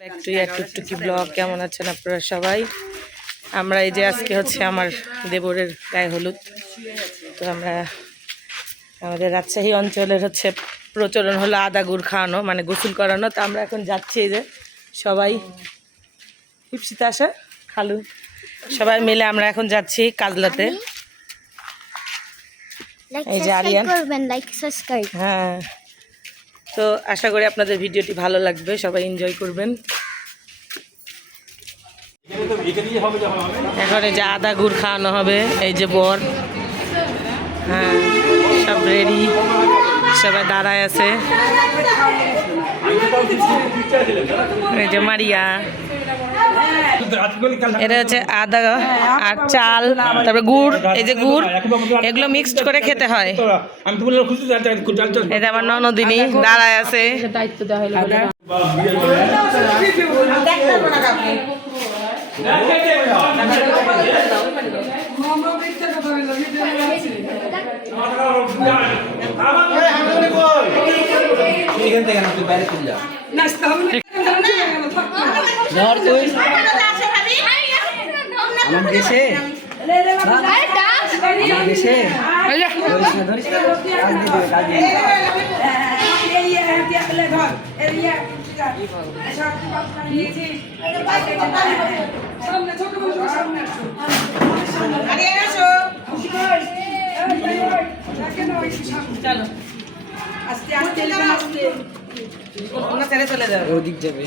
টুকটুকি blog. কেমন আছেন আপনারা সবাই? আমরা এই যে আজকে হচ্ছে আমার দেবরের গায়ে হলুদ। তো আমরা আমাদের রাজশাহী অঞ্চলের হচ্ছে প্রচলন হলো আদা গুড় খাওয়ানো, মানে গোসল করানো। তো আমরা এখন যাচ্ছি, এই যে সবাই হিপসিতে আসে খালু সবাই মিলে আমরা এখন যাচ্ছি কাজলাতে। এই যে আরিয়ান, হ্যাঁ। তো আশা করি আপনাদের ভিডিওটি ভালো লাগবে, সবাই এনজয় করবেন। এখন এই যে আদা গুড় খাওয়ানো হবে, এই যে বর, হ্যাঁ সব রেডি, সবাই দাঁড়ায় আছে। এই যে মারিয়া, এটা হচ্ছে আদা আর চাল, তারপরে গুড়, এই যে গুড়, এগুলো মিক্সড করে খেতে হয়। এটা আমার ননদিনী দাঁড়ায় আছে। দায়িত্ব দেওয়া হলো চলো আস্তে আস্তে আস্তে ওনা ছেড়ে চলে যাবে, ওদিক যাবে।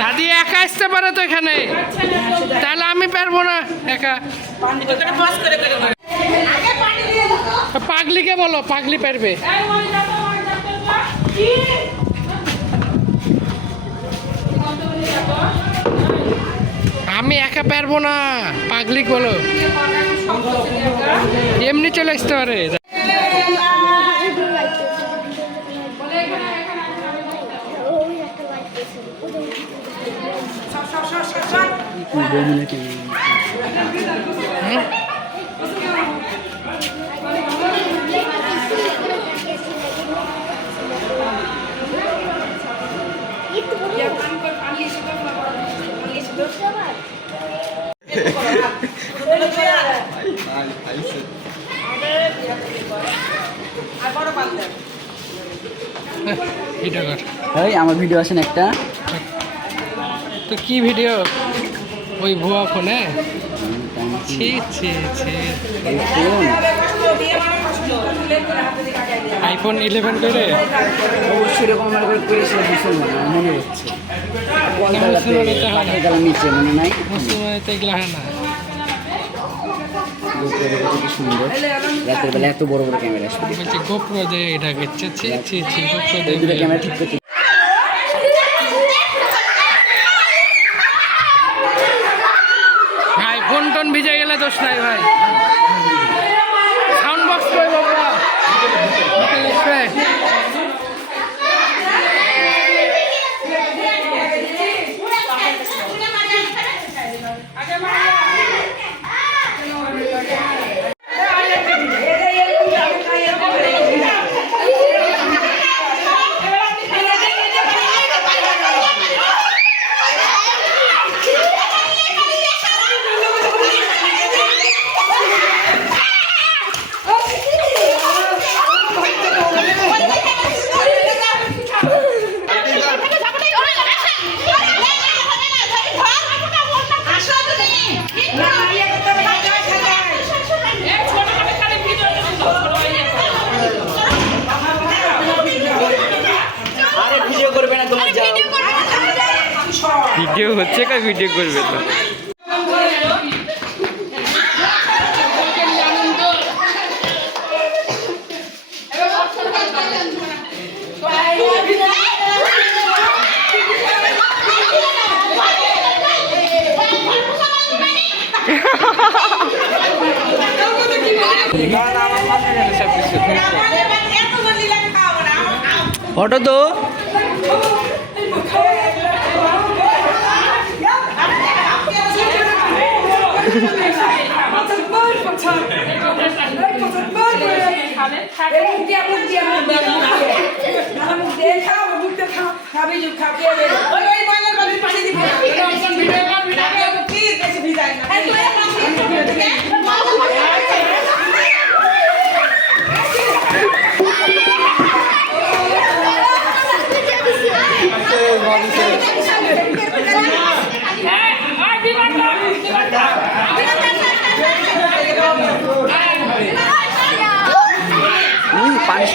দাদি একা আসতে পারে তো এখানে, তাহলে আমি পারবো না একা। পাগলিকে বলো, পাগলি পারবে। আমি একা পারবো না, পাগলি বলো, এমনি চলে আসতে পারে। আমার ভিডিও আসেন একটা, তো কি ভিডিও? ওই ভুয়া ফোনে আইফোন 11 করে অবশ্যই এরকম মনে হচ্ছে নিচে মনে নাই সুন্দর। রাতের বেলা এত বড় বড় ক্যামেরা বলছে গোপ্রো দিয়ে এটা গেছে, ক্যামেরা ঠিক করতে। ভাই ফোন টোন ভিজে গেলে দোষ নাই ভাই। সাউন্ড বক্স কই বাবা? ভিডিও হচ্ছে, কা ভিডিও করবে তো। ফটো তো পানি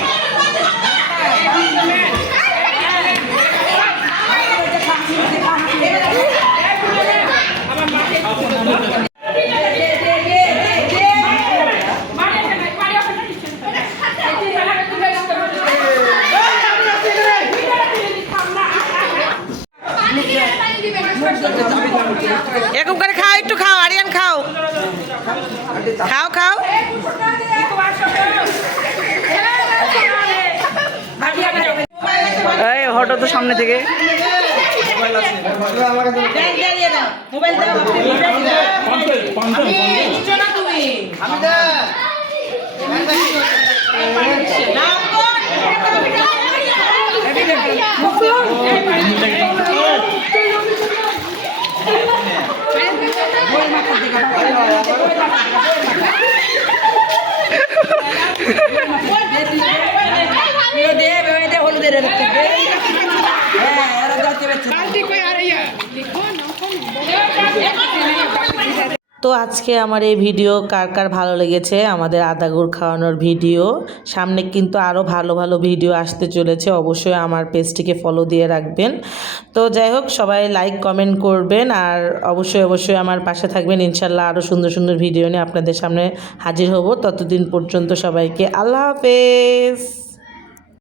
এরকম করে খাও, একটু খাও, আরিয়ান খাও, খাও খাও। এই হটো তো সামনে থেকে তো আজকে আমার এই ভিডিও কার কার ভালো লেগেছে, আমাদের আদা গুড় খাওয়ানোর ভিডিও। সামনে কিন্তু আরও ভালো ভালো ভিডিও আসতে চলেছে, অবশ্যই আমার পেজটিকে ফলো দিয়ে রাখবেন। তো যাই হোক, সবাই লাইক কমেন্ট করবেন আর অবশ্যই আমার পাশে থাকবেন। ইনশাল্লাহ আরও সুন্দর সুন্দর ভিডিও নিয়ে আপনাদের সামনে হাজির হব। ততদিন পর্যন্ত সবাইকে আল্লাহ হাফেজ।